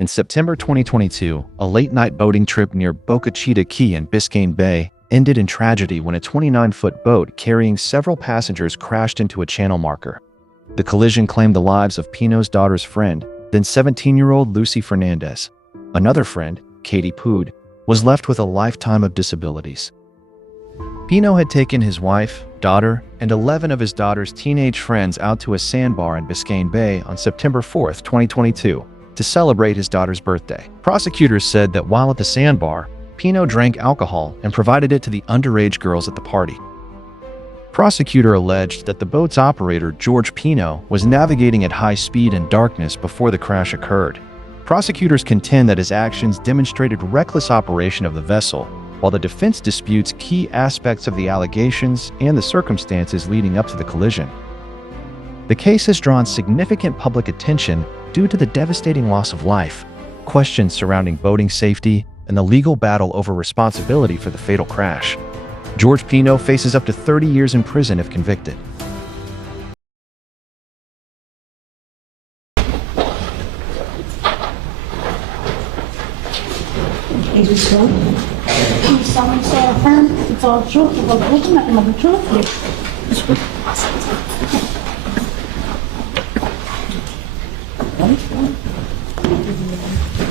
In September 2022, a late-night boating trip near Boca Chita Key in Biscayne Bay ended in tragedy when a 29-foot boat carrying several passengers crashed into a channel marker. The collision claimed the lives of Pino's daughter's friend, then 17-year-old Lucy Fernandez. Another friend, Katy Puig, was left with a lifetime of disabilities. Pino had taken his wife, daughter, and 11 of his daughter's teenage friends out to a sandbar in Biscayne Bay on September 4, 2022, to celebrate his daughter's birthday. Prosecutors said that while at the sandbar, Pino drank alcohol and provided it to the underage girls at the party. Prosecutor alleged that the boat's operator, George Pino, was navigating at high speed in darkness before the crash occurred. Prosecutors contend that his actions demonstrated reckless operation of the vessel, while the defense disputes key aspects of the allegations and the circumstances leading up to the collision. The case has drawn significant public attention due to the devastating loss of life, questions surrounding boating safety, and the legal battle over responsibility for the fatal crash. George Pino faces up to 30 years in prison if convicted.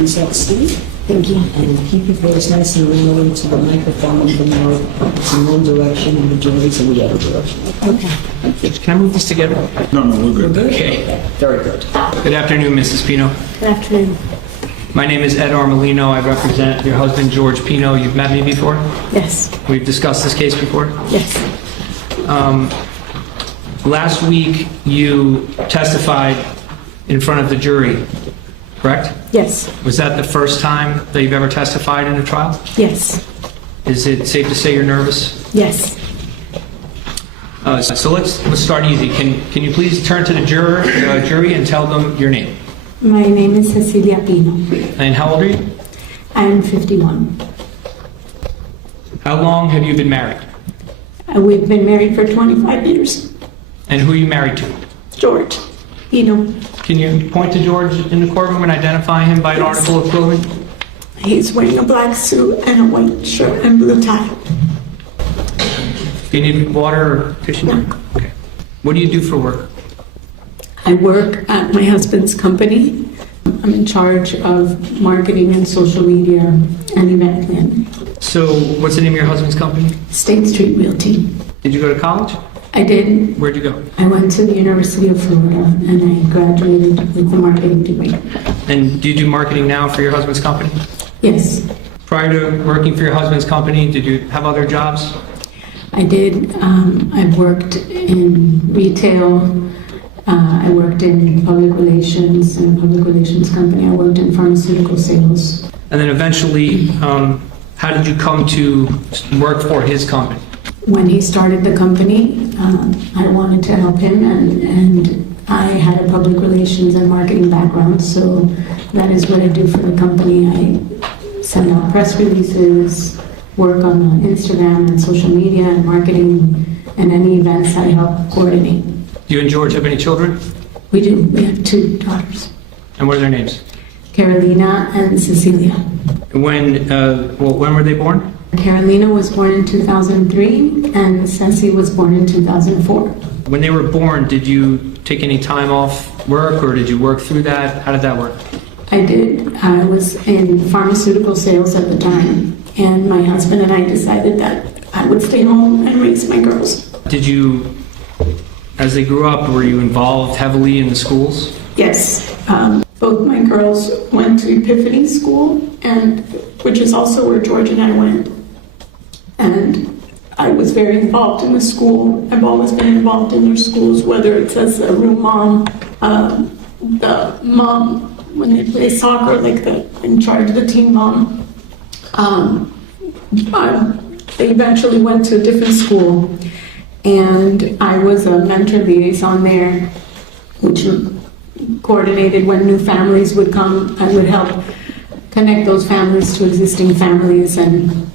It's all true. Thank you. And keep your voice nice and low into the microphone, even though it's in one direction and the majority's in the other direction. Okay. Can I move this together? No, we're good. Okay. Very good. Good afternoon, Mrs. Pino. Good afternoon. My name is Ed Armelino. I represent your husband, George Pino. You've met me before? Yes. We've discussed this case before? Yes. Last week, you testified in front of the jury, correct? Yes. Was that the first time that you've ever testified in a trial? Yes. Is it safe to say you're nervous? Yes. So let's start easy. Can you please turn to the jury and tell them your name? My name is Cecilia Pino. And how old are you? I am 51. How long have you been married? We've been married for 25 years. And who are you married to? George Pino. Can you point to George in the courtroom and identify him by an article of clothing? He's wearing a black suit and a white shirt and blue tie. Do you need water or tissue? No. Okay. What do you do for work? I work at my husband's company. I'm in charge of marketing and social media and event planning. So, what's the name of your husband's company? State Street Realty. Did you go to college? I did. Where'd you go? I went to the University of Florida and I graduated with a marketing degree. And do you do marketing now for your husband's company? Yes, Prior to working for your husband's company, did you have other jobs? I did. I worked in retail. I worked in public relations, in a public relations company. I worked in pharmaceutical sales. And then eventually, how did you come to work for his company? When he started the company, I wanted to help him, and I had a public relations and marketing background, so that is what I do for the company. I send out press releases, work on Instagram and social media and marketing, and any events I help coordinate. Do you and George have any children? We do. We have 2 daughters, And what are their names? Carolina and Cecilia. When were they born? Carolina was born in 2003 and Ceci was born in 2004. When they were born, did you take any time off work or did you work through that? How did that work? I did. I was in pharmaceutical sales at the time, and my husband and I decided that I would stay home and raise my girls. Did you, as they grew up, were you involved heavily in the schools? Yes. Both my girls went to Epiphany School, and which is also where George and I went. And I was very involved in the school. I've always been involved in their schools, whether it's as a room mom, the mom when they play soccer, like in charge of the team mom. They eventually went to a different school, and I was a mentor liaison there, which coordinated when new families would come. I would help connect those families to existing families, and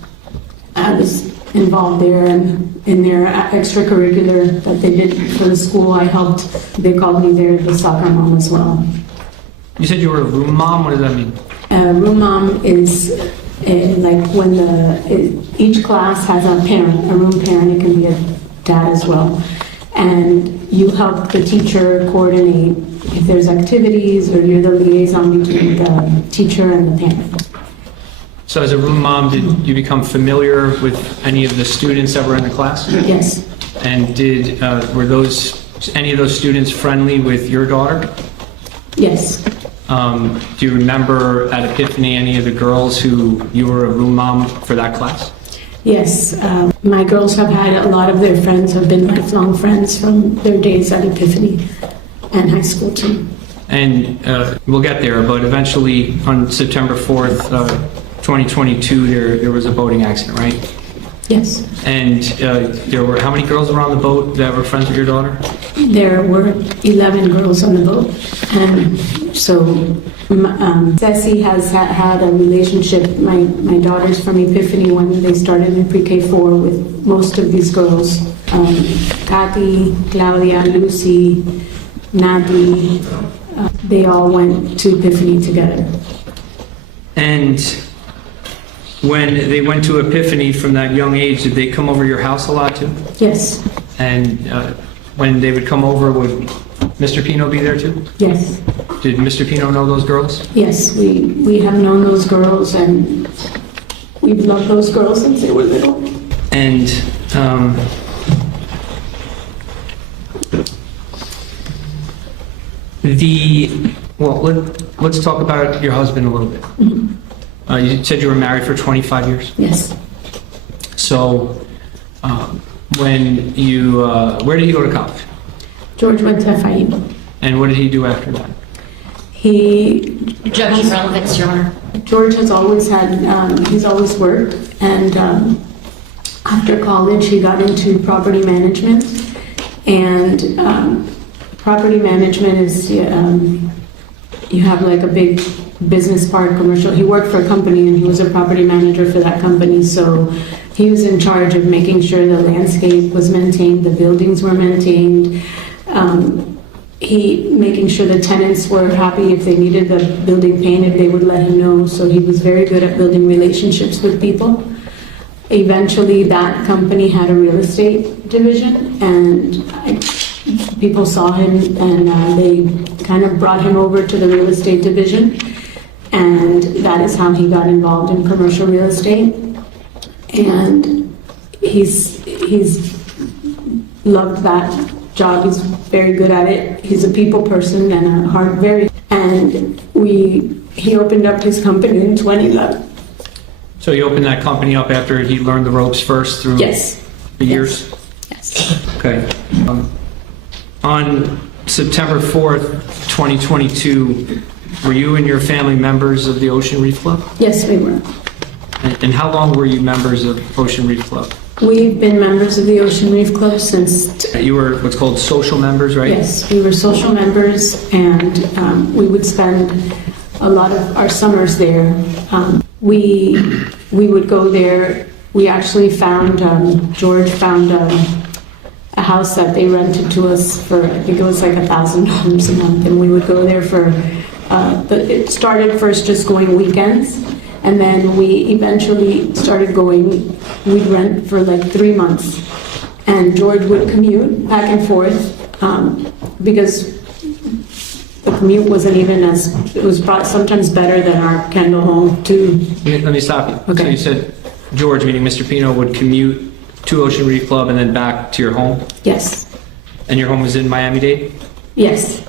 I was involved there and in their extracurricular that they did for the school. I helped. They called me there the soccer mom as well. You said you were a room mom. What does that mean? Room mom is like when each class has a parent, a room parent. It can be a dad as well, and you help the teacher coordinate if there's activities, or you're the liaison between the teacher and the parent. So as a room mom, did you become familiar with any of the students that were in the class? Yes. And were any of those students friendly with your daughter? Yes. Do you remember at Epiphany any of the girls who you were a room mom for that class? Yes. My girls have had a lot of their friends have been lifelong friends from their days at Epiphany and high school too. And we'll get there, but eventually on September 4th, 2022, there was a boating accident, right? Yes. And how many girls were on the boat that were friends with your daughter? There were 11 girls on the boat, and so Ceci has had a relationship. My daughters from Epiphany, when they started in pre-K4, with most of these girls. Katy, Claudia, Lucy, Nadi, they all went to Epiphany together. And when they went to Epiphany from that young age, did they come over your house a lot too? Yes. And when they would come over, would Mr. Pino be there too? Yes. Did Mr. Pino know those girls? Yes, we have known those girls, and we've loved those girls since they were little. And let's talk about your husband a little bit. Mm-hmm. You said you were married for 25 years. Yes. So where did you go to college? George went to FIU. And what did he do after that? Objection relevance, Your Honor. George has always had, he's always worked, and after college he got into property management, and property management is, you have like a big business park, commercial. He worked for a company and he was a property manager for that company, so he was in charge of making sure the landscape was maintained, the buildings were maintained, making sure the tenants were happy. If they needed the building painted, they would let him know. So he was very good at building relationships with people. Eventually, that company had a real estate division, and people saw him, and they kind of brought him over to the real estate division, and that is how he got involved in commercial real estate. And he's loved that job. He's very good at it. He's a people person and and he opened up his company in 2011. So you opened that company up after he learned the ropes first through Yes. the years? Yes. Okay. On September 4th, 2022, were you and your family members of the Ocean Reef Club? Yes, we were. And how long were you members of Ocean Reef Club? We've been members of the Ocean Reef Club since... You were what's called social members, right? Yes, we were social members, and we would spend a lot of our summers there. We would go there. We actually found, George found a house that they rented to us for, I think it was like $1,000 a month, and we would go there for, it started first just going weekends, and then we eventually started going, we'd rent for like 3 months, and George would commute back and forth, because the commute wasn't even it was sometimes better than our Kendall home too. Let me stop you. Okay. So you said George, meaning Mr. Pino, would commute to Ocean Reef Club and then back to your home? Yes. And your home was in Miami-Dade? Yes.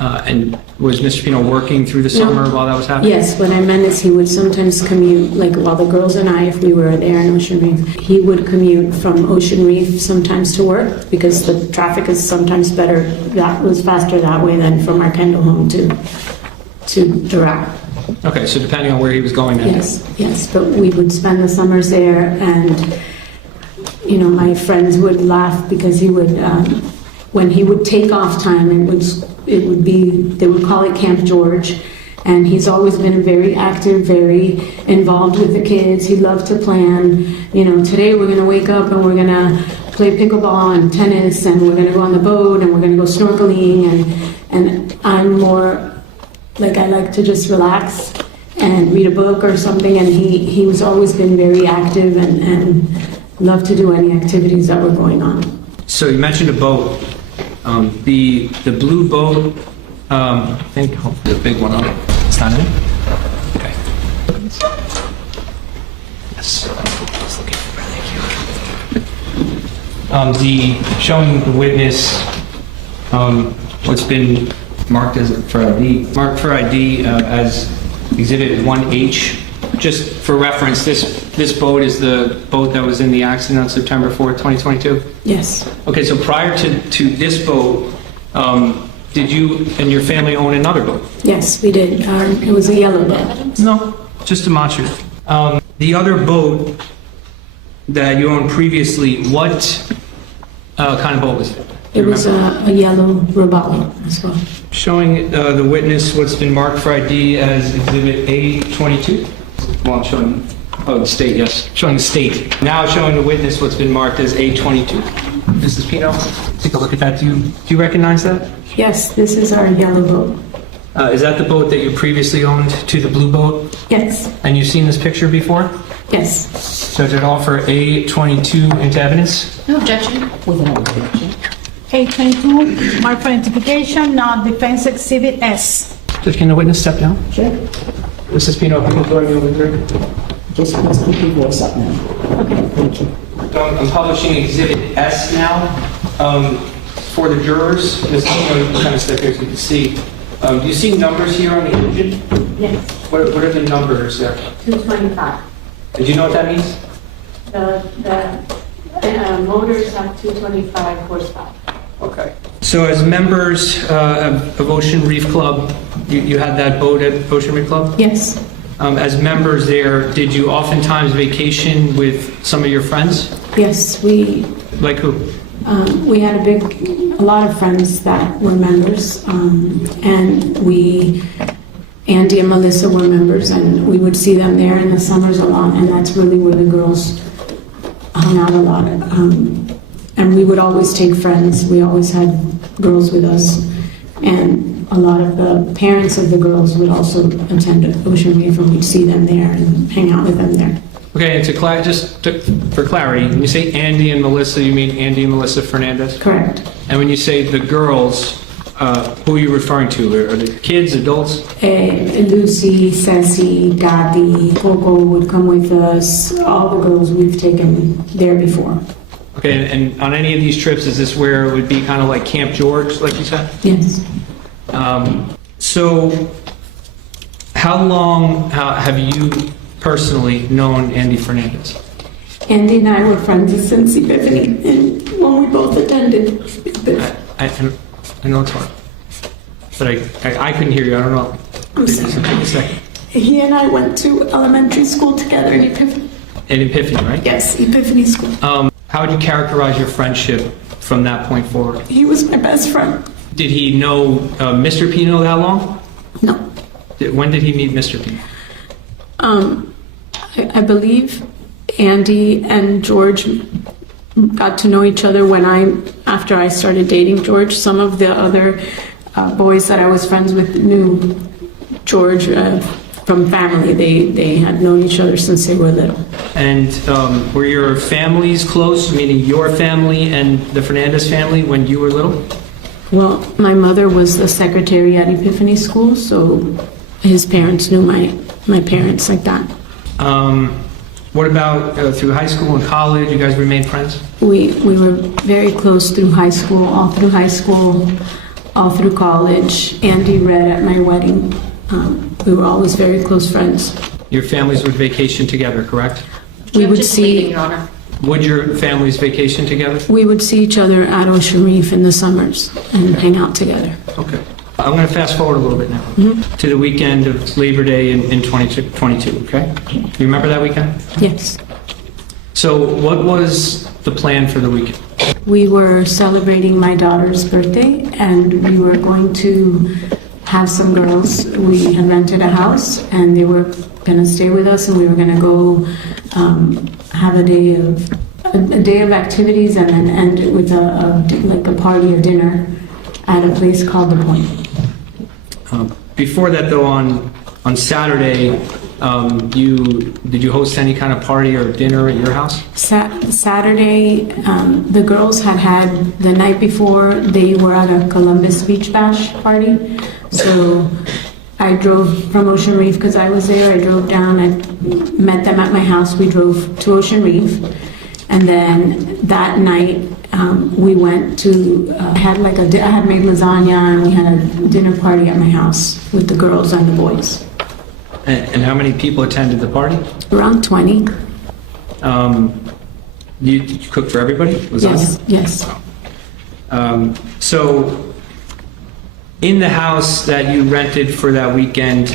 And was Mr. Pino working through the summer while that was happening? Yes, what I meant is he would sometimes commute, like while the girls and I, if we were there in Ocean Reef, he would commute from Ocean Reef sometimes to work, because the traffic is sometimes better, that was faster that way than from our Kendall home to Dirac. Okay, so depending on where he was going then? Yes, but we would spend the summers there, and, you know, my friends would laugh because he would, when he would take off time, it would be, they would call it Camp George, and he's always been very active, very involved with the kids. He loved to plan, you know, today we're gonna wake up and we're gonna play pickleball and tennis, and we're gonna go on the boat, and we're gonna go snorkeling, and I'm more Like I like to just relax and read a book or something, and he was always been very active and loved to do any activities that were going on. So you mentioned a boat. The blue boat, I think, hopefully the big one on it. It's not in it? Okay. Yes. Just looking for it. Thank you. Showing the witness what's been marked for ID as Exhibit 1H. Just for reference, this boat is the boat that was in the accident on September 4th, 2022? Yes. Okay, so prior to this boat, did you and your family own another boat? Yes, we did. It was a yellow boat. No, just a monster. The other boat that you owned previously, what kind of boat was it? It was a yellow Robalo as well. Showing the witness what's been marked for ID as Exhibit A22? Well, I'm showing, the state, yes. Showing the state. Now showing the witness what's been marked as A22. Mrs. Pino, take a look at that. Do you recognize that? Yes, this is our yellow boat. Is that the boat that you previously owned to the blue boat? Yes. And you've seen this picture before? Yes. So did it offer A22 into evidence? No objection. Without objection. A22, marked for identification, defense exhibit S. Just can the witness step down? Sure. Mrs. Pino, if you can join me over here. Just please keep your voice up now. Okay. Thank you. I'm publishing Exhibit S now for the jurors. Mrs. Pino, you can kind of step here so you can see. Do you see numbers here on the engine? Yes. What are the numbers there? 225. Do you know what that means? The motors have 225 horsepower. Okay. So as members of Ocean Reef Club, you had that boat at Ocean Reef Club? Yes. As members there, did you oftentimes vacation with some of your friends? Yes, we Like who? had a lot of friends that were members, and Andy and Melissa were members, and we would see them there in the summers a lot, and that's really where the girls hung out a lot. And we would always take friends. We always had girls with us, and a lot of the parents of the girls would also attend Ocean Reef, and we'd see them there and hang out with them there. Okay, and for clarity, when you say Andy and Melissa, you mean Andy and Melissa Fernandez? Correct. And when you say the girls, who are you referring to? Are they kids, adults? Lucy, Ceci, Katy, Coco would come with us. All the girls we've taken there before. Okay, and on any of these trips, is this where it would be kind of like Camp George, like you said? Yes. So, how long have you personally known Andy Fernandez? Andy and I were friends since Epiphany, and when we both attended. I know it's hard, but I couldn't hear you. I don't know. I'm sorry. Take a second. He and I went to elementary school together in Epiphany. In Epiphany, right? Yes, Epiphany School. How would you characterize your friendship from that point forward? He was my best friend. Did he know Mr. Pino that long? No. When did he meet Mr. Pino? I believe Andy and George got to know each other after I started dating George. Some of the other boys that I was friends with knew George from family. They had known each other since they were little. And were your families close, meaning your family and the Fernandez family, when you were little? Well, my mother was the secretary at Epiphany School, so his parents knew my parents like that. What about through high school and college? You guys remained friends? We were very close through high school, all through college. Andy read at my wedding. We were always very close friends. Your families would vacation together, correct? We would see. Your Honor. Would your families vacation together? We would see each other at Ocean Reef in the summers and hang out together. Okay. I'm going to fast forward a little bit now to the weekend of Labor Day in 2022, okay? You remember that weekend? Yes. So what was the plan for the weekend? We were celebrating my daughter's birthday, and we were going to have some girls. We had rented a house, and they were going to stay with us, and we were going to go have a day of activities, and then end it with a party or dinner at a place called The Point. Before that, though, on Saturday, did you host any kind of party or dinner at your house? Saturday, the girls had the night before, they were at a Columbus Beach Bash party. So I drove from Ocean Reef because I was there. I drove down, I met them at my house. We drove to Ocean Reef. And then that night, we went to, I had made lasagna and we had a dinner party at my house with the girls and the boys. And how many people attended the party? Around 20. Did you cook for everybody? Yes, yes. So, in the house that you rented for that weekend,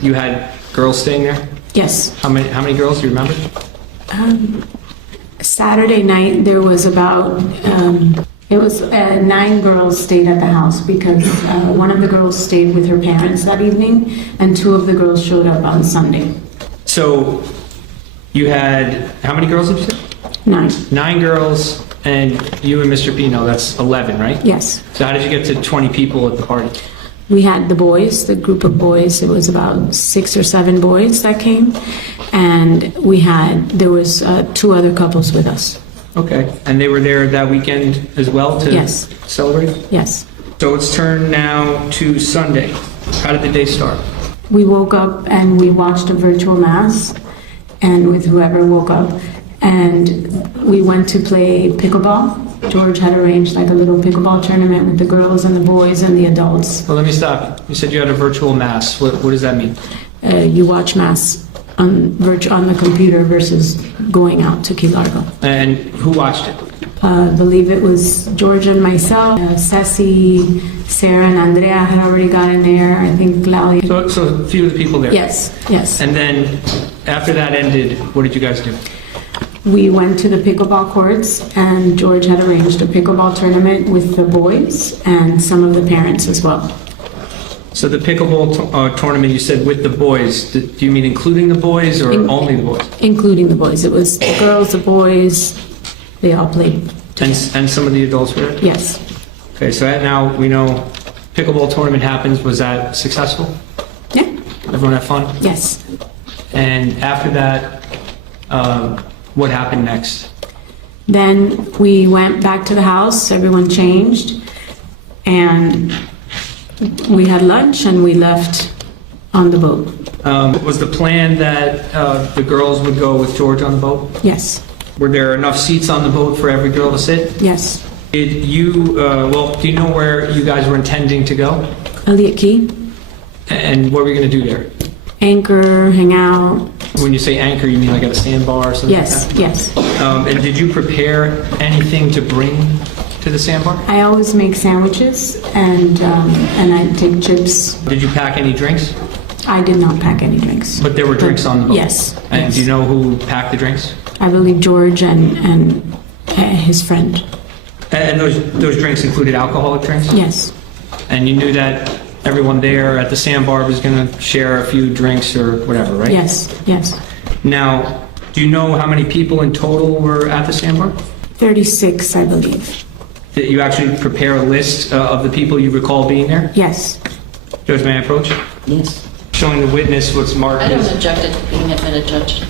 you had girls staying there? Yes. How many girls do you remember? Saturday night, there was about, 9 girls stayed at the house because one of the girls stayed with her parents that evening and 2 of the girls showed up on Sunday. So, you had, how many girls did you say? 9. 9 girls, and you and Mr. Pino, that's 11, right? Yes. So how did you get to 20 people at the party? We had the boys, the group of boys. It was about 6 or 7 boys that came, and there was 2 other couples with us. Okay, and they were there that weekend as well to Yes. celebrate? Yes. So it's turned now to Sunday. How did the day start? We woke up and we watched a virtual mass, and with whoever woke up, and we went to play pickleball. George had arranged like a little pickleball tournament with the girls and the boys and the adults. Well, let me stop. You said you had a virtual mass. What does that mean? You watch mass on the computer versus going out to Key Largo. And who watched it? I believe it was George and myself. Ceci, Sarah, and Andrea had already gotten there. I think Claudia. So a few of the people there. Yes, yes. And then after that ended, what did you guys do? We went to the pickleball courts, and George had arranged a pickleball tournament with the boys and some of the parents as well. So the pickleball tournament, you said with the boys. Do you mean including the boys or only the boys? Including the boys. It was the girls, the boys, they all played. And some of the adults were there? Yes. Okay, so now we know pickleball tournament happens. Was that successful? Yeah. Everyone had fun? Yes. And after that, what happened next? Then we went back to the house, everyone changed, and we had lunch and we left on the boat. Was the plan that the girls would go with George on the boat? Yes. Were there enough seats on the boat for every girl to sit? Yes. Did you, do you know where you guys were intending to go? Elliott Key, And what were you going to do there? anchor, hang out. When you say anchor, you mean like at a sandbar or something Yes, like that? yes. And did you prepare anything to bring to the sandbar? I always make sandwiches and I take chips. Did you pack any drinks? I did not pack any drinks. But there were drinks on the boat? Yes. And yes. do you know who packed the drinks? I believe George and his friend. And those drinks included alcoholic drinks? Yes. And you knew that everyone there at the sandbar was going to share a few drinks or whatever, right? Yes, yes. Now, do you know how many people in total were at the sandbar? 36, I believe. Did you actually prepare a list of the people you recall being there? Yes. Judge, may I approach? Yes. Showing the witness what's marked I don't as... object to being admitted, Judge.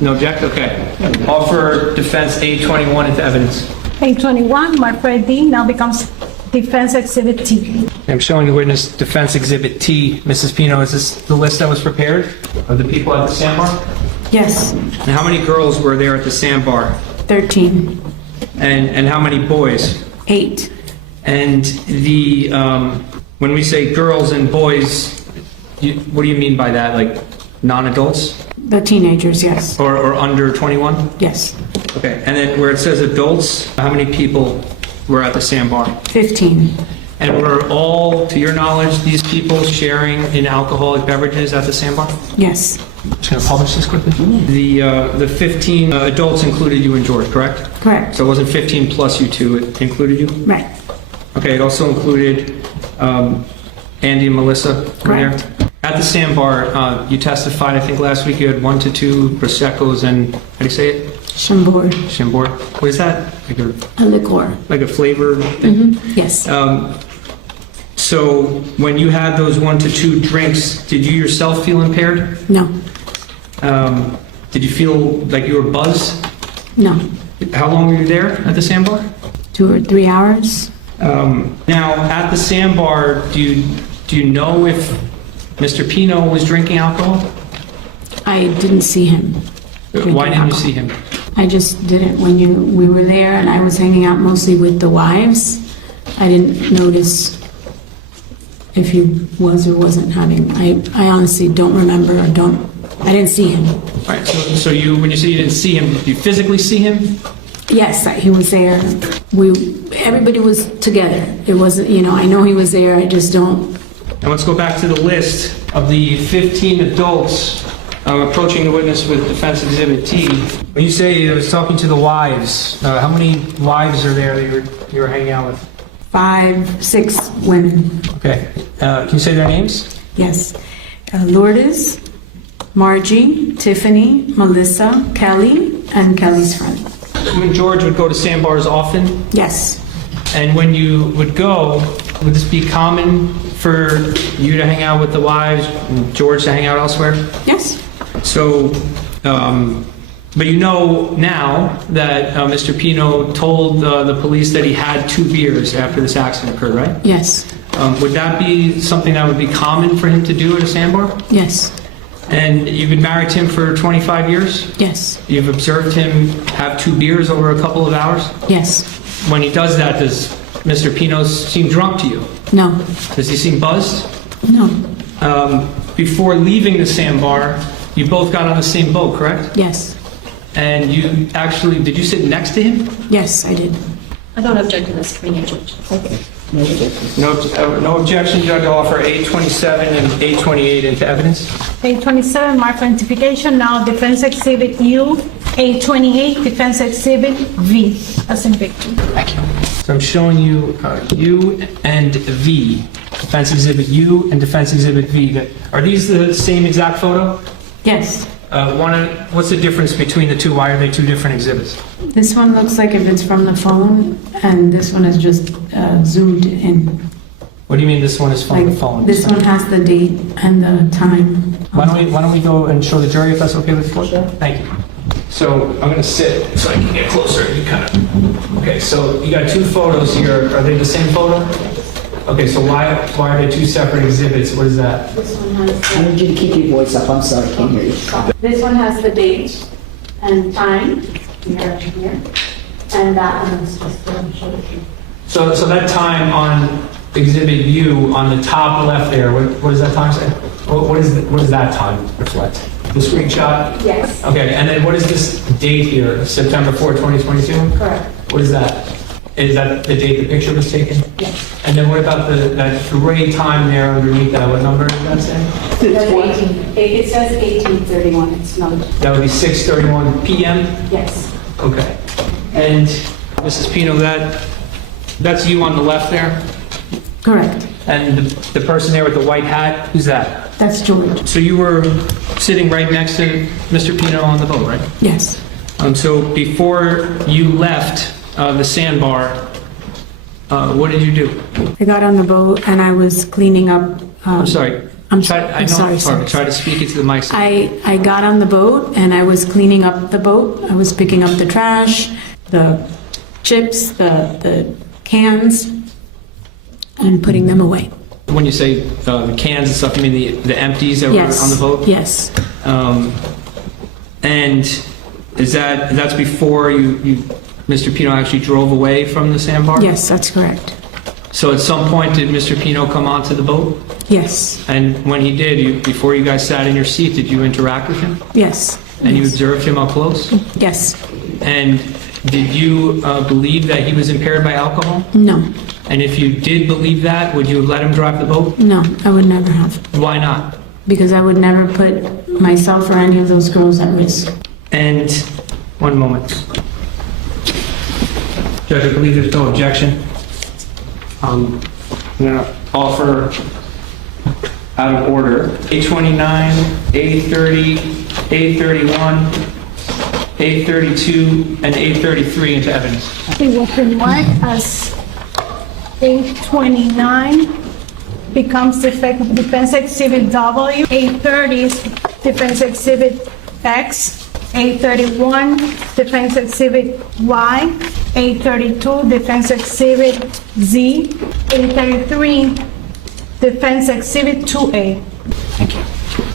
No object? Okay. Offer defense A21 into evidence. A21, my friend D now becomes Defense Exhibit T. I'm showing the witness Defense Exhibit T. Mrs. Pino, is this the list that was prepared of the people at the sandbar? Yes. And how many girls were there at the sandbar? 13. And how many boys? 8. And the when we say girls and boys, what do you mean by that? Like non-adults The teenagers, yes. or under 21? Yes. Okay. And then where it says adults, how many people were at the sandbar? 15. And were all, to your knowledge, these people sharing in alcoholic beverages at the sandbar? Yes. I'm just going to publish this quickly. The 15 adults included you and George, correct? Correct. So it wasn't 15 plus you two, it included you? Right. Okay, it also included Andy and Melissa were there? Correct. At the sandbar, you testified, I think last week, you had 1 to 2 Proseccos and, how do you say it? Chambord. Chambord. What is that? A liqueur. Like a flavor thing? Yes. So when you had those 1 to 2 drinks, did you yourself feel impaired? No, Did you feel like you were buzzed? no. How long were you there at the sandbar? 2 or 3 hours? Now, at the sandbar, do you know if Mr. Pino was drinking alcohol? I didn't see him. Why didn't you see him? I just didn't. When we were there and I was hanging out mostly with the wives, I didn't notice if he was or wasn't having. I honestly don't remember I didn't see him. All right, so when you say you didn't see him, did you physically see him? Yes, he was there. Everybody was together. It wasn't, I know he was there, I just don't. And let's go back to the list of the 15 adults approaching the witness with defense exhibit T. When you say you was talking to the wives, how many wives are there that you were hanging out with? 5, 6 women. Okay. Can you say their names? Yes. Lourdes, Margie, Tiffany, Melissa, Kelly, and Kelly's friend. You and George would go to sandbars often? Yes. And when you would go, would this be common for you to hang out with the wives and George to hang out elsewhere? Yes. So, but you know now that Mr. Pino told the police that he had 2 beers after this accident occurred, right? Yes. Would that be something that would be common for him to do at a sandbar? Yes. And you've been married to him for 25 years? Yes. You've observed him have 2 beers over a couple of hours? Yes. When he does that, does Mr. Pino seem drunk to you? No. Does he seem buzzed? No. Before leaving the sandbar, you both got on the same boat, correct? Yes. And you actually, did you sit next to him? Yes, I did. I don't object to this, Commissioner Judge. Okay. No objection. No objection, Judge. I'll offer 827 and 828 into evidence. 827, mark for identification. Now, defense exhibit U. 828, defense exhibit V, as in victim. Thank you. So I'm showing you U and V. Defense exhibit U and defense exhibit V. Are these the same exact photo? Yes. What's the difference between the two? Why are they 2 different exhibits? This one looks like if it's from the phone, and this one is just zoomed in. What do you mean this one is from the phone? This one has the date and the time. Why don't we go and show the jury if that's okay with you? Sure. Thank you. So I'm gonna sit so I can get closer. You kind of. Okay, so you got 2 photos here. Are they the same photo? Okay, so why are they 2 separate exhibits? What is that? This one has I need you to keep your voice up. I'm sorry, I can't hear you. This one has the date and time, here, and that one is just the show it to you. So that time on exhibit U on the top left there, what does that time say? What does that time reflect? The screenshot? Yes. Okay, and then what is this date here? September 4, 2022? Correct. What is that? Is that the date the picture was taken? Yes. And then what about that gray time there underneath that? What number does that say? It says 1831, it's not. That would be 6:31 p.m.? Yes. Okay. And Mrs. Pino, that's you on the left there? Correct. And the person there with the white hat, who's that? That's George. So you were sitting right next to Mr. Pino on the boat, right? Yes. So before you left the sandbar, what did you do? I got on the boat and I was cleaning up. I'm sorry. I'm sorry. Try to speak into the mic. I got on the boat and I was cleaning up the boat. I was picking up the trash, the chips, the cans, and putting them away. When you say the cans and stuff, you mean the empties that Yes. were on the boat? Yes. And that's before Mr. Pino actually drove away from the sandbar? Yes, that's correct. So at some point, did Mr. Pino come onto the boat? Yes. And when he did, before you guys sat in your seat, did you interact with him? Yes. And you observed him up close? Yes. And did you believe that he was impaired by alcohol? No. And if you did believe that, would you have let him drive the boat? No, I would never have. Why not? Because I would never put myself or any of those girls at risk. And one moment. Judge, I believe there's no objection. I'm going to offer out of order 829, 830, 831, 832, and 833 into evidence. It was been marked as 829, becomes Defense Exhibit W. A30 is Defense Exhibit X. A31, Defense Exhibit Y. A32, Defense Exhibit Z. A33, Defense Exhibit 2A. Thank you.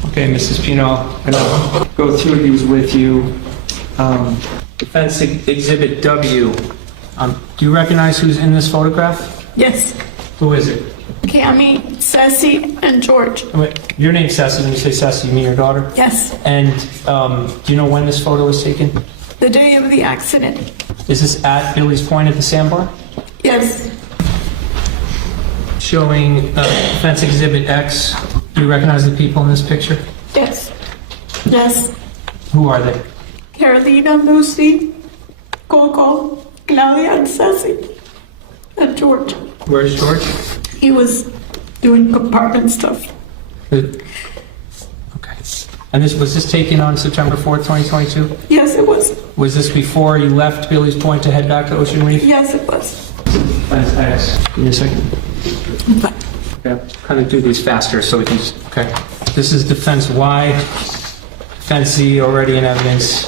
Okay, Mrs. Pino, I'm gonna go through these with you. Defense Exhibit W. Do you recognize who's in this photograph? Yes. Who is it? Cami, Ceci, and George. Wait, your name's Ceci. When you say Ceci, you mean your daughter? Yes. And do you know when this photo was taken? The day of the accident. Is this at Billy's Point at the sandbar? Yes. Showing Defense Exhibit X. Do you recognize the people in this picture? Yes. Yes. Who are they? Carolina, Lucy, Coco, Claudia, and Ceci, and George. Where's George? He was doing compartment stuff. Okay. And was this taken on September 4th, 2022? Yes, it was. Was this before you left Billy's Point to head back to Ocean Reef? Yes, it was. Defense X. Give me a second. But Okay, kind of do these faster so we can, okay. This is Defense Y, Defense Z already in evidence,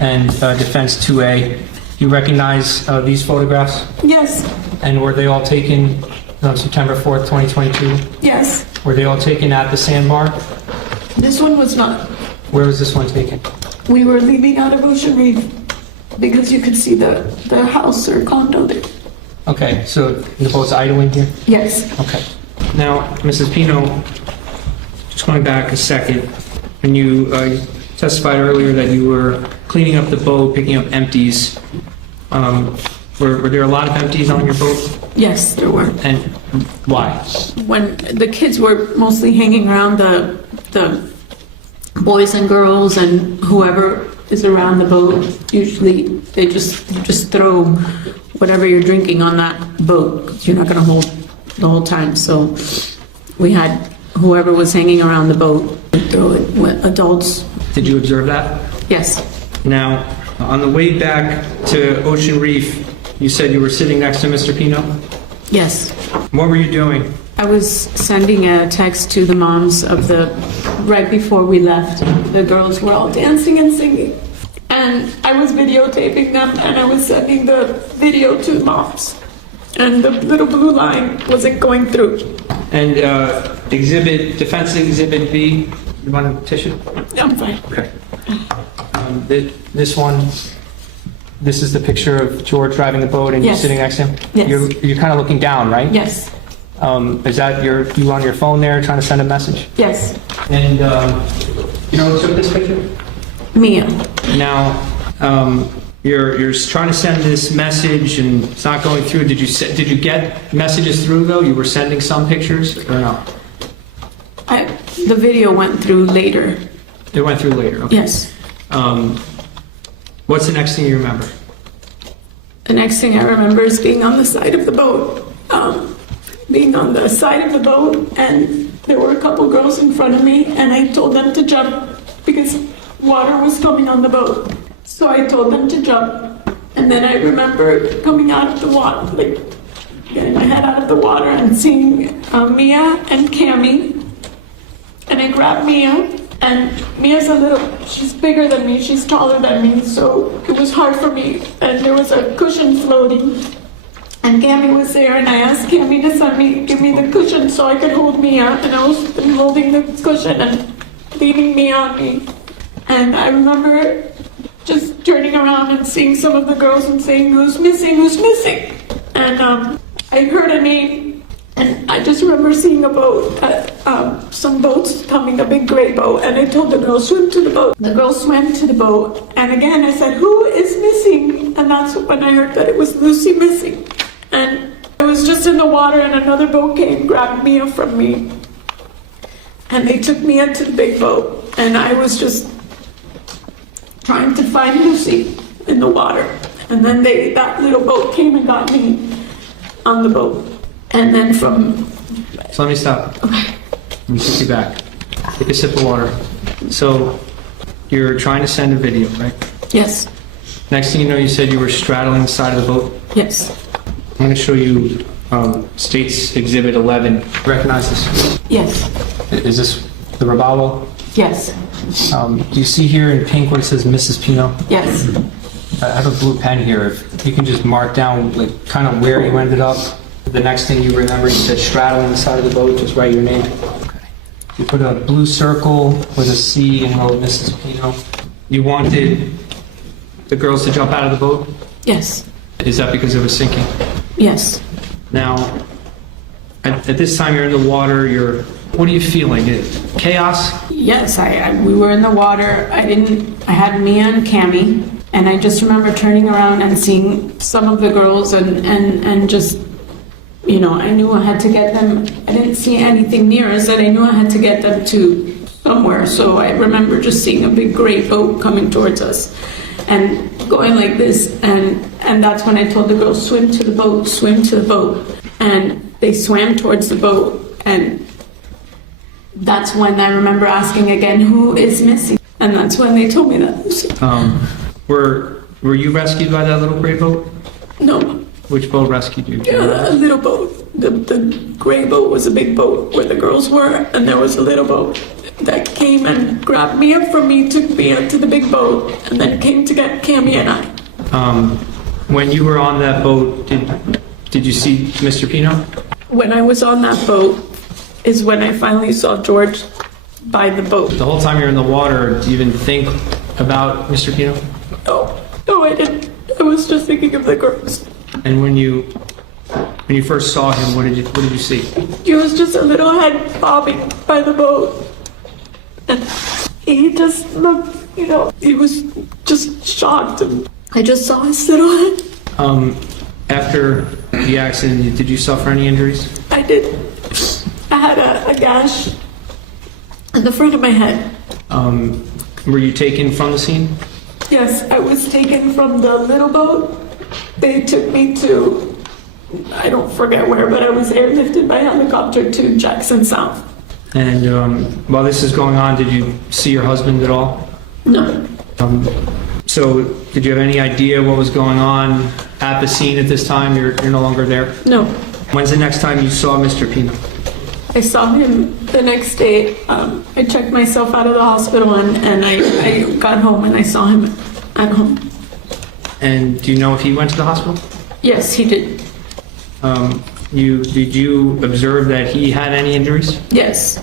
and Defense 2A. You recognize these photographs? yes, And were they all taken on September 4th, 2022? yes. Were they all taken at the sandbar? This one was not. Where was this one taken? We were leaving out of Ocean Reef because you could see the house or condo there. Okay, so the boat's idling here? Yes. Okay. Now, Mrs. Pino, just going back a second, when you testified earlier that you were cleaning up the boat, picking up empties, were there a lot of empties on your boat? Yes, there were. And why? When the kids were mostly hanging around the boys and girls and whoever is around the boat, usually they just throw whatever you're drinking on that boat, 'cause you're not going to hold the whole time. So we had whoever was hanging around the boat throw it with adults. Did you observe that? Yes, Now, on the way back to Ocean Reef, you said you were sitting next to Mr. Pino? yes. What were you doing? I was sending a text to the moms of right before we left. The girls were all dancing and singing. And I was videotaping them and I was sending the video to the moms. And the little blue line wasn't going through. And Defense Exhibit B, you want a tissue? I'm fine. Okay. This one, this is the picture of George driving the boat and you're Yes. sitting next to him? Yes. You're kind of looking down, right? Yes, Is that you on your phone there trying to send a message? yes. And you know who took this picture? Mia. Now, you're trying to send this message and it's not going through. Did you get messages through though? You were sending some pictures or no? The video went through later. It went through later. Okay. Yes. What's the next thing you remember? The next thing I remember is being on the side of the boat. Being on the side of the boat, and there were a couple girls in front of me, and I told them to jump because water was coming on the boat. So I told them to jump, and then I remember coming out of the water, like getting my head out of the water and seeing Mia and Cami, and I grabbed Mia, and Mia's she's bigger than me, she's taller than me, so it was hard for me, and there was a cushion floating. And Cami was there, and I asked Cami to give me the cushion so I could hold Mia, and I was holding the cushion and leaning Mia on me. And I remember just turning around and seeing some of the girls and saying, who's missing, who's missing? And I heard a name, and I just remember seeing a boat, some boats coming, a big gray boat, and I told the girls, swim to the boat. The girls swam to the boat, and again I said, who is missing? And that's when I heard that it was Lucy missing. And I was just in the water and another boat came, grabbed Mia from me. And they took me into the big boat. And I was just trying to find Lucy in the water. And then that little boat came and got me on the boat. And then So let me stop. Okay. Let me take you back. Take a sip of water. So you're trying to send a video, right? Yes, Next thing you know, you said you were straddling the side of the boat. yes, I'm going to show you State's Exhibit 11. Recognize this? Yes, Is this the Robalo? yes, Do you see here in pink where it says Mrs. Pino? yes. I have a blue pen here. If you can just mark down like kind of where you ended up. The next thing you remember, you said straddling the side of the boat. Just write your name. Okay. You put a blue circle with a C and wrote Mrs. Pino. You wanted the girls to jump out of the boat? Yes, Is that because it was sinking? yes. Now, at this time you're in the water. What are you feeling? Chaos? Yes, we were in the water. I had Mia and Cammy, and I just remember turning around and seeing some of the girls and just, I knew I had to get them. I didn't see anything near us, and I knew I had to get them to somewhere. So I remember just seeing a big gray boat coming towards us and going like this, and that's when I told the girls, swim to the boat, swim to the boat. And they swam towards the boat, and that's when I remember asking again, who is missing? And that's when they told me that Lucy. Were you rescued by that little gray boat? No, Which boat rescued you? a little boat. The gray boat was a big boat where the girls were, and there was a little boat that came and grabbed me up from me, took me up to the big boat, and then came to get Cammy and I. When you were on that boat, did you see Mr. Pino? When I was on that boat is when I finally saw George by the boat. The whole time you're in the water, do you even think about Mr. Pino? No, I didn't. I was just thinking of the girls. And when you first saw him, what did you see? He was just a little head bobbing by the boat. And he just looked, he was just shocked. And I just saw his little head. After the accident, did you suffer any injuries? I did. I had a gash in the front of my head. Were you taken from the scene? Yes, I was taken from the little boat. They took me to, I don't forget where, but I was airlifted by helicopter to Jackson South. And while this is going on, did you see your husband at all? No. So did you have any idea what was going on at the scene at this time? You're no longer there? No. When's the next time you saw Mr. Pino? I saw him the next day. I checked myself out of the hospital and I got home and I saw him at home. And do you know if he went to the hospital? Yes, he did. Did you observe that he had any injuries? Yes,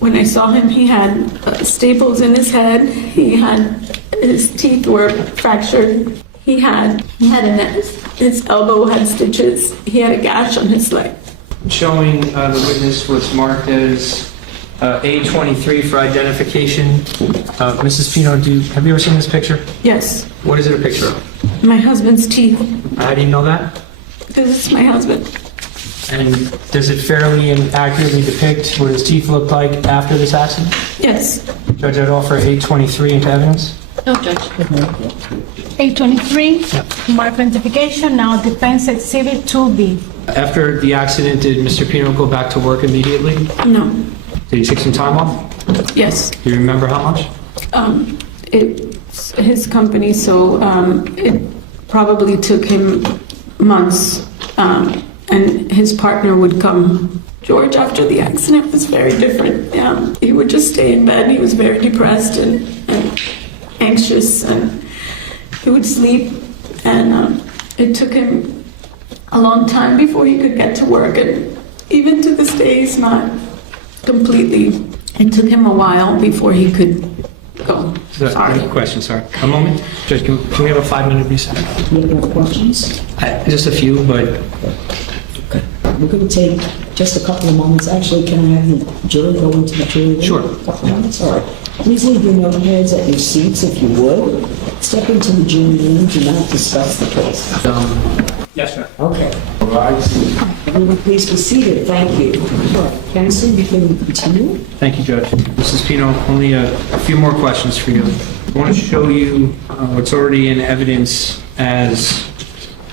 when I saw him, he had staples in his head. His teeth were fractured. His elbow had stitches. He had a gash on his leg. Showing the witness was marked as A23 for identification. Mrs. Pino, have you ever seen this picture? Yes, What is it a picture of? my husband's teeth. How do you know that? This is my husband. And does it fairly and accurately depict what his teeth looked like after this accident? Yes, Judge, I'd offer A23 into evidence. No, Judge. 823, mark identification, now defense exhibit 2B. After the accident, did Mr. Pino go back to work immediately? no, Did he take some time off? yes. Do you remember how much? It's his company, so it probably took him months, and his partner would come. George, after the accident, was very different. He would just stay in bed. He was very depressed and anxious, and he would sleep, and it took him a long time before he could get to work, and even to this day, he's not completely. It took him a while before he could go. Sorry. Question, sorry. A moment. Judge, can we have a 5-minute reset? Do you have any questions? Just a few, but Okay. We're going to take just a couple of moments. Actually, can I have the jury go into the jury room? Sure. A couple of minutes? All right. Please leave your notepads at your seats if you would. Step into the jury room. Do not discuss the case. yes, sir. Okay. Everyone, please be seated. Thank you. All right. Counsel, you can continue. Thank you, Judge. Mrs. Pino, only a few more questions for you. I want to show you what's already in evidence as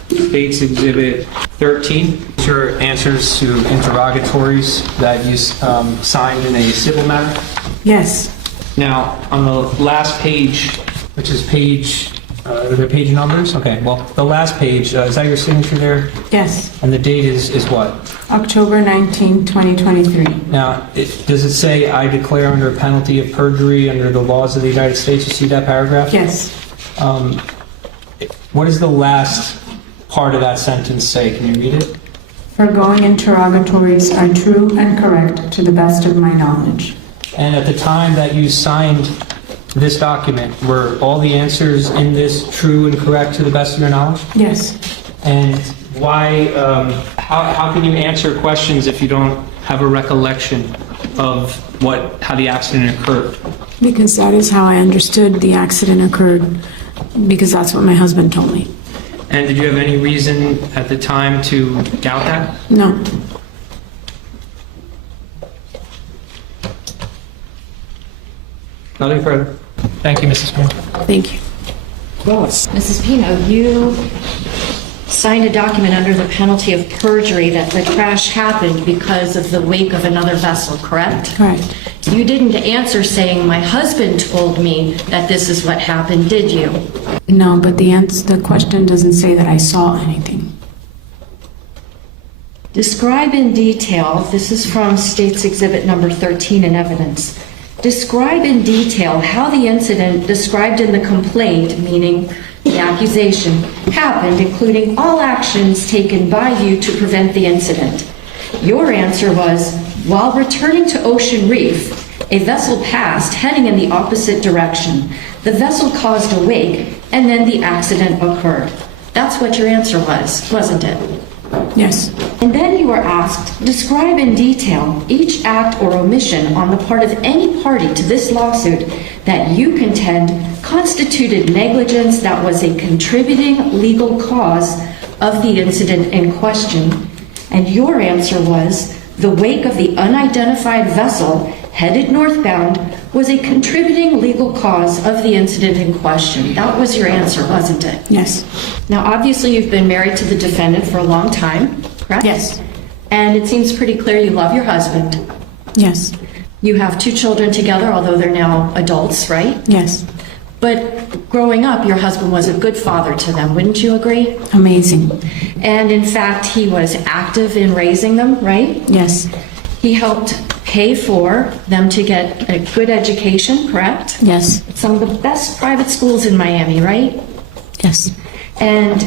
State's Exhibit 13. These are answers to interrogatories that you signed in a civil matter. Yes. Now, on the last page, which is page Are there page numbers? Okay, well, the last page, is that your signature there? Yes, And the date is what? October 19, 2023. Now, does it say, "I declare under penalty of perjury under the laws of the United States"? You see that paragraph? Yes. What does the last part of that sentence say? Can you read it? Foregoing interrogatories are true and correct to the best of my knowledge. And at the time that you signed this document, were all the answers in this true and correct to the best of your knowledge? Yes. And why, how can you answer questions if you don't have a recollection of how the accident occurred? Because that is how I understood the accident occurred, because that's what my husband told me. And did you have any reason at the time to doubt that? No. Nothing further. Thank you, Mrs. Pino. Thank you. Yes. Mrs. Pino, you signed a document under the penalty of perjury that the crash happened because of the wake of another vessel, correct? Correct. You didn't answer saying, "My husband told me that this is what happened," did you? No, but the question doesn't say that I saw anything. Describe in detail, this is from State's Exhibit Number 13 in evidence. Describe in detail how the incident described in the complaint, meaning the accusation, happened, including all actions taken by you to prevent the incident. Your answer was, while returning to Ocean Reef, a vessel passed heading in the opposite direction. The vessel caused a wake, and then the accident occurred. That's what your answer was, wasn't it? Yes. And then you were asked, describe in detail each act or omission on the part of any party to this lawsuit that you contend constituted negligence that was a contributing legal cause of the incident in question. And your answer was, the wake of the unidentified vessel headed northbound was a contributing legal cause of the incident in question. That was your answer, wasn't it? Yes. Now, obviously, you've been married to the defendant for a long time, correct? Yes. And it seems pretty clear you love your husband. Yes. You have 2 children together, although they're now adults, right? Yes. But growing up, your husband was a good father to them, wouldn't you agree? Amazing. And in fact, he was active in raising them, right? Yes. He helped pay for them to get a good education, correct? Yes. Some of the best private schools in Miami, right? Yes. And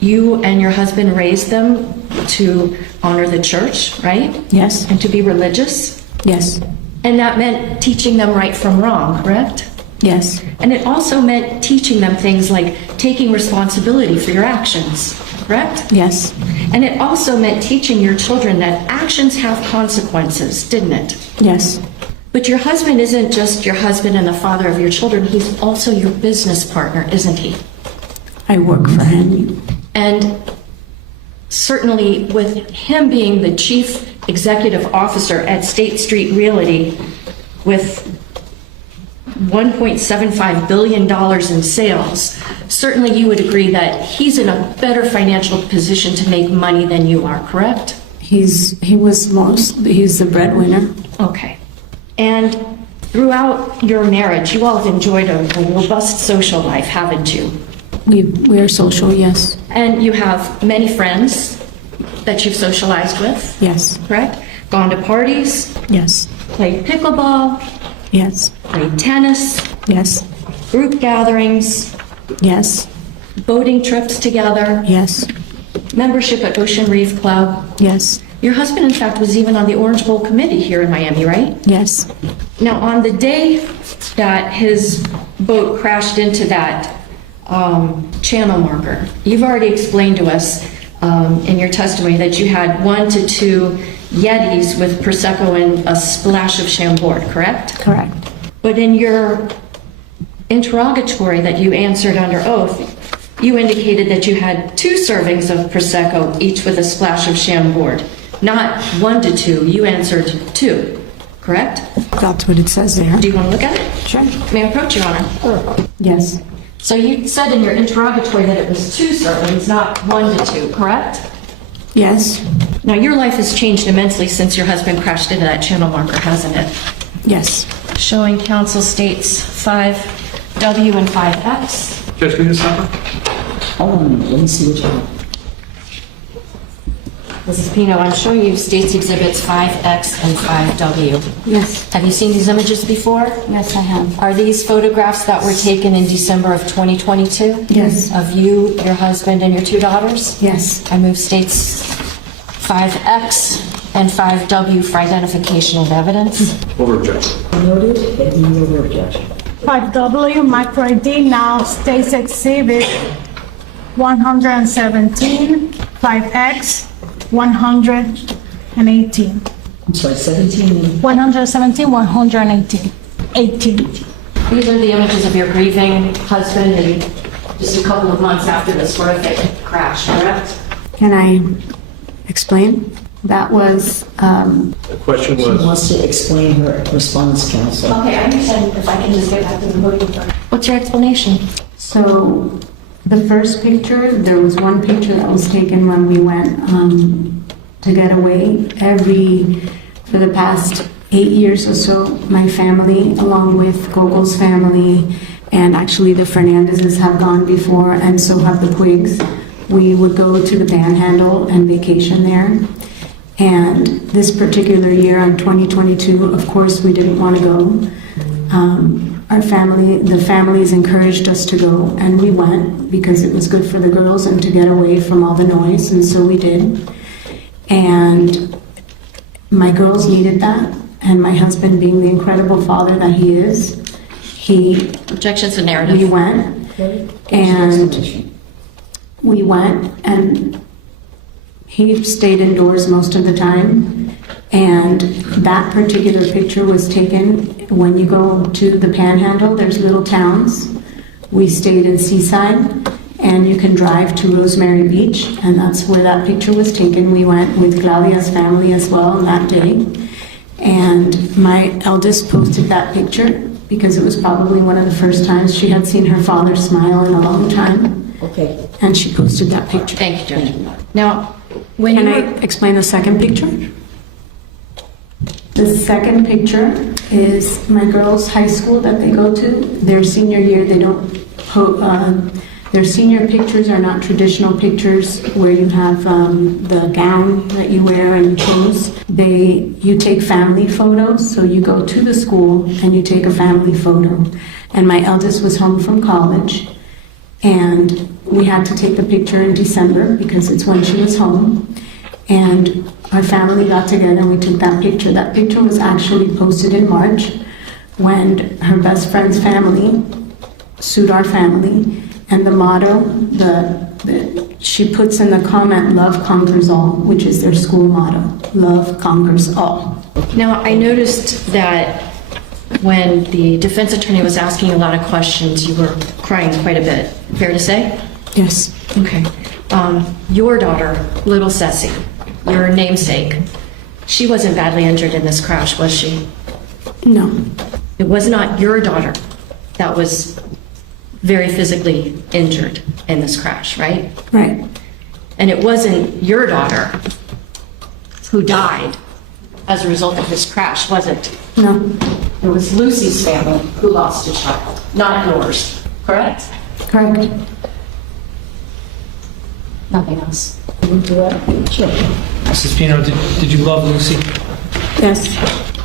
you and your husband raised them to honor the church, right? Yes. And to be religious. Yes. And that meant teaching them right from wrong, correct? Yes. And it also meant teaching them things like taking responsibility for your actions, correct? Yes. And it also meant teaching your children that actions have consequences, didn't it? Yes. But your husband isn't just your husband and the father of your children, he's also your business partner, isn't he? I work for him. And certainly with him being the chief executive officer at State Street Realty with $1.75 billion in sales, certainly you would agree that he's in a better financial position to make money than you are, correct? He's the breadwinner. Okay. And throughout your marriage, you all have enjoyed a robust social life, haven't you? We are social, yes. And you have many friends that you've socialized with, Yes. correct? Gone to parties, Yes. played pickleball, Yes. played tennis, Yes. group gatherings, Yes. boating trips together, Yes. membership at Ocean Reef Club. Yes. Your husband, in fact, was even on the Orange Bowl committee here in Miami, right? Yes. Now, on the day that his boat crashed into that channel marker, you've already explained to us in your testimony that you had 1 to 2 Yetis with Prosecco and a splash of Chambord, correct? Correct. But in your interrogatory that you answered under oath, you indicated that you had 2 servings of Prosecco, each with a splash of Chambord. Not 1 to 2, you answered 2, correct? That's what it says there. Do you want to look at it? Sure. May I approach, Your Honor? Yes. So you said in your interrogatory that it was 2 servings, not 1 to 2, correct? Yes. Now, your life has changed immensely since your husband crashed into that channel marker, hasn't it? Yes. Showing counsel states 5W and 5X. Judge, can you stop her? Hold on, let me see what you have. Mrs. Pino, I'm showing you State's Exhibits 5X and 5W. Yes, Have you seen these images before? yes, I have. Are these photographs that were taken in December of 2022? Yes. Of you, your husband, and your 2 daughters? Yes, I move States 5X and 5W for identification of evidence. Over objection. Noted, and you over objection. 5W, micro ID, now State's Exhibit 117, 5X, 118. I'm sorry, 17. 117, 118. 18. These are the images of your grieving husband and just a couple of months after this horrific crash, correct? can I explain? That was, The question She was, wants to explain her response, counsel. Okay, I understand. If I can just get back to the podium. What's your explanation? so the first picture, there was one picture that was taken when we went to get away. For the past 8 years or so, my family, along with Gogo's family, and actually the Fernandezes have gone before, and so have the Puigs. We would go to the Panhandle and vacation there. And this particular year, in 2022, of course, we didn't want to go. The families encouraged us to go, and we went because it was good for the girls and to get away from all the noise, and so we did. And my girls needed that, and my husband, being the incredible father that he is, Objection to narrative. we went and he stayed indoors most of the time. And that particular picture was taken when you go to the Panhandle, there's little towns. We stayed in Seaside, and you can drive to Rosemary Beach, and that's where that picture was taken. We went with Claudia's family as well that day. And my eldest posted that picture because it was probably one of the first times she had seen her father smile in a long time. Okay. And she posted that picture. Thank you, Judge. Now, when Can you I explain the second picture? The second picture is my girls' high school that they go to. Their senior year, their senior pictures are not traditional pictures where you have the gown that you wear and pose. You take family photos, so you go to the school and you take a family photo. And my eldest was home from college, and we had to take the picture in December because it's when she was home. And our family got together and we took that picture. That picture was actually posted in March when her best friend's family sued our family. And the motto, she puts in the comment, "Love conquers all," which is their school motto. Love conquers all. Now, I noticed that when the defense attorney was asking a lot of questions, you were crying quite a bit. Fair to say? Yes. Okay. Your daughter, little Ceci, your namesake, she wasn't badly injured in this crash, was she? No. It was not your daughter that was very physically injured in this crash, right? Right. And it wasn't your daughter who died as a result of this crash, was it? No. It was Lucy's family who lost a child, not yours, correct? Correct. Nothing else. Sure. Mrs. Pino, did you love Lucy? Yes.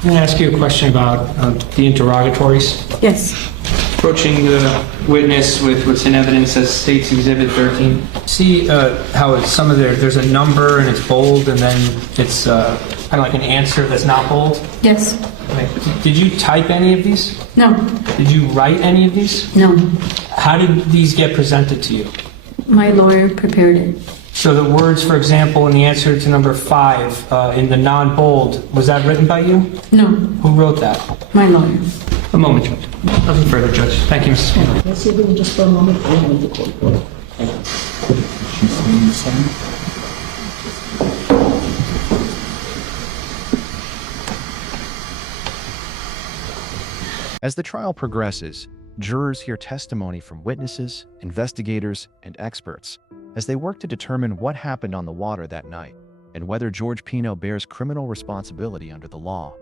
I'm going to ask you a question about the interrogatories. Yes. Approaching the witness with what's in evidence as State's Exhibit 13. See how it's some of there's a number and it's bold, and then it's kind of like an answer that's not bold? Yes. Okay. Did you type any of these? No. Did you write any of these? No. How did these get presented to you? My lawyer prepared it. So the words, for example, in the answer to number 5, in the non-bold, was that written by you? No. Who wrote that? My lawyer. A moment, Judge. Nothing further, Judge. Thank you, Mrs. Pino. Let's see if we can just for a moment. I'll move the court. As the trial progresses, jurors hear testimony from witnesses, investigators, and experts as they work to determine what happened on the water that night and whether George Pino bears criminal responsibility under the law.